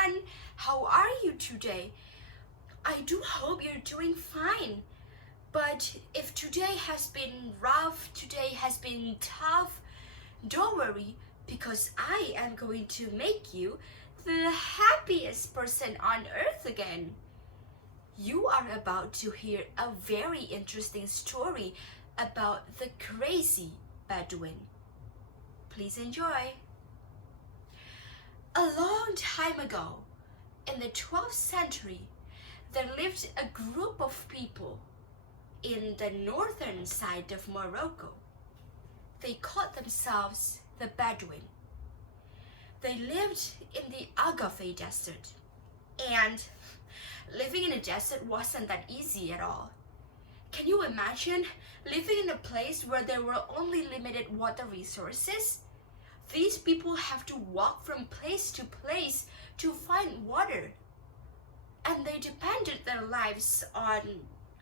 everyone, how are you today? I do hope you're doing fine. But if today has been rough, today has been tough, don't worry, because I am going to make you the happiest person on earth again. You are about to hear a very interesting story about the crazy Bedouin. Please enjoy. A long time ago, in the 12th century, there lived a group of people in the northern side of Morocco. They called themselves the Bedouin. They lived in the Agave desert, and living in a desert wasn't that easy at all. Can you imagine living in a place where there were only limited water resources? These people have to walk from place to place to find water. And they depended their lives on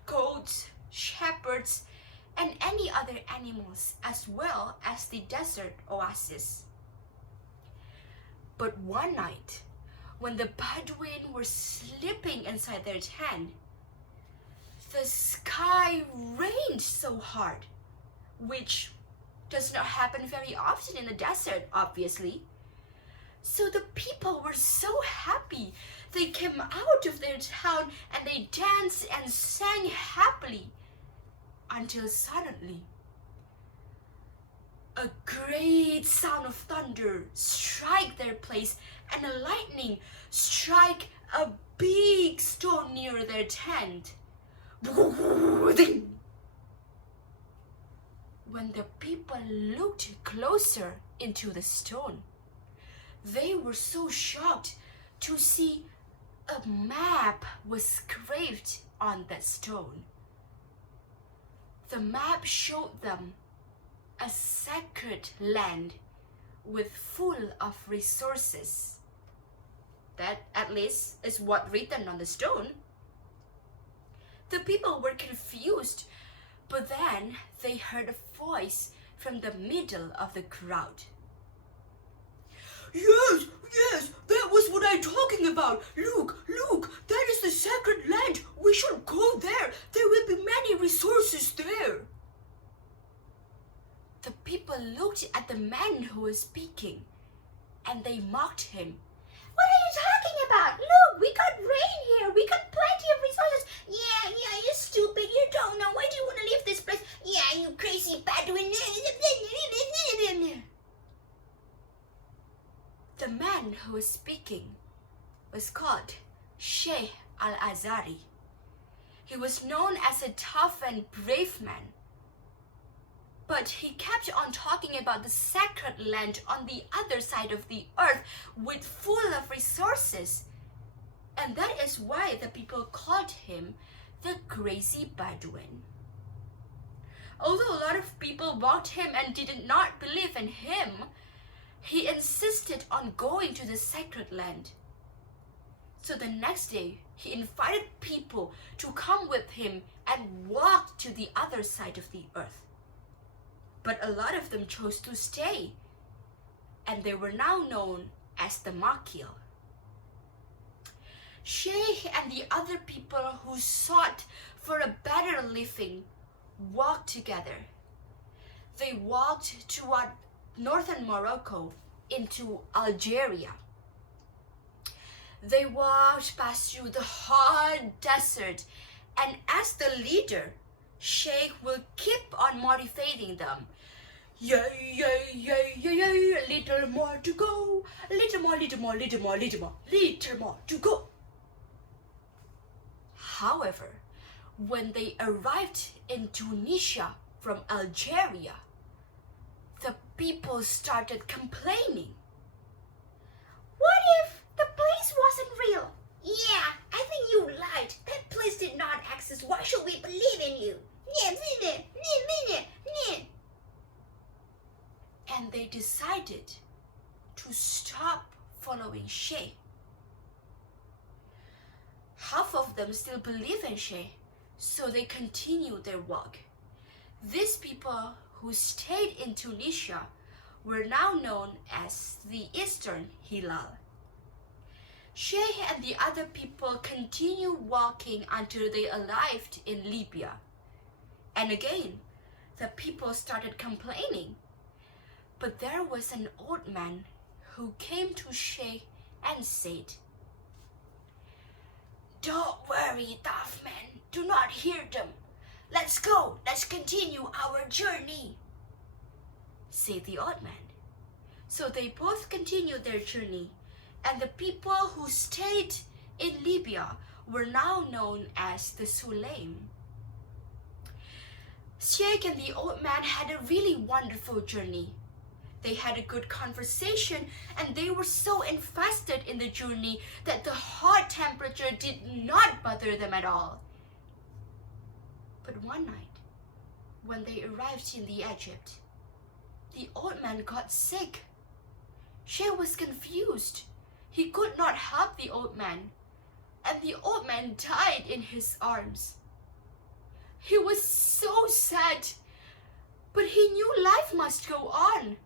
goats, shepherds, and any other animals, as well as the desert oasis. But one night, when the Bedouin were sleeping inside their tent, the sky rained so hard, which does not happen very often in the desert, obviously. So the people were so happy. They came out of their town and they danced and sang happily until suddenly a great sound of thunder struck their place and a lightning struck a big stone near their tent. When the people looked closer into the stone, they were so shocked to see a map was engraved on that stone. The map showed them a sacred land with full of resources. That, at least, is what written on the stone. The people were confused, but then they heard a voice from the middle of the crowd. Yes, that was what I'm talking about. Look, that is the sacred land. We should go there. There will be many resources there. The people looked at the man who was speaking, and they mocked him. What are you talking about? Look, we got rain here. We got plenty of resources. Yeah, you're stupid. You don't know. Why do you want to leave this place? Yeah, you crazy Bedouin. The man who was speaking was called Sheikh Al-Azari. He was known as a tough and brave man. But he kept on talking about the sacred land on the other side of the earth with full of resources. And that is why the people called him the crazy Bedouin. Although a lot of people mocked him and did not believe in him, he insisted on going to the sacred land. So the next day, he invited people to come with him and walk to the other side of the earth. But a lot of them chose to stay, and they were now known as the Makil. Sheikh and the other people who sought for a better living walked together. They walked toward northern Morocco into Algeria. They walked past through the hot desert, and as the leader, Sheikh will keep on motivating them. Yeah, little more to go, little more to go. However, when they arrived in Tunisia from Algeria, the people started complaining. What if the place wasn't real? Yeah, I think you lied. That place did not exist. Why should we believe in you? And they decided to stop following Sheikh. Half of them still believe in Sheikh, so they continued their walk. These people who stayed in Tunisia were now known as the Eastern Hilal. Sheikh and the other people continued walking until they arrived in Libya. And again, the people started complaining. But there was an old man who came to Sheikh and said, "Don't worry, tough man. Do not hear them. Let's go. Let's continue our journey," said the old man. So they both continued their journey, and the people who stayed in Libya were now known as the Sulaim. Sheikh and the old man had a really wonderful journey. They had a good conversation, and they were so invested in the journey that the hot temperature did not bother them at all. But one night, when they arrived in the Egypt, the old man got sick. Sheikh was confused. He could not help the old man, and the old man died in his arms. He was so sad, but he knew life must go on.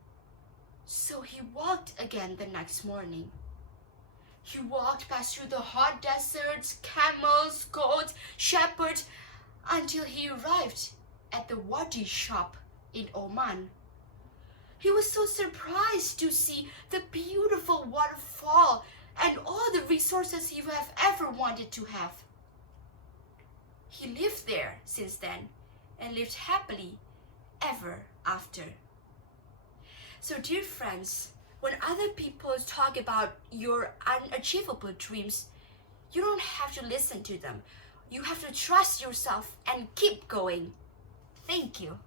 So he walked again the next morning. He walked past through the hot deserts, camels, goats, shepherds, until he arrived at the Wadi shop in Oman. He was so surprised to see the beautiful waterfall and all the resources he would have ever wanted to have. He lived there since then and lived happily ever after. So dear friends, when other people talk about your unachievable dreams, you don't have to listen to them. You have to trust yourself and keep going. Thank you.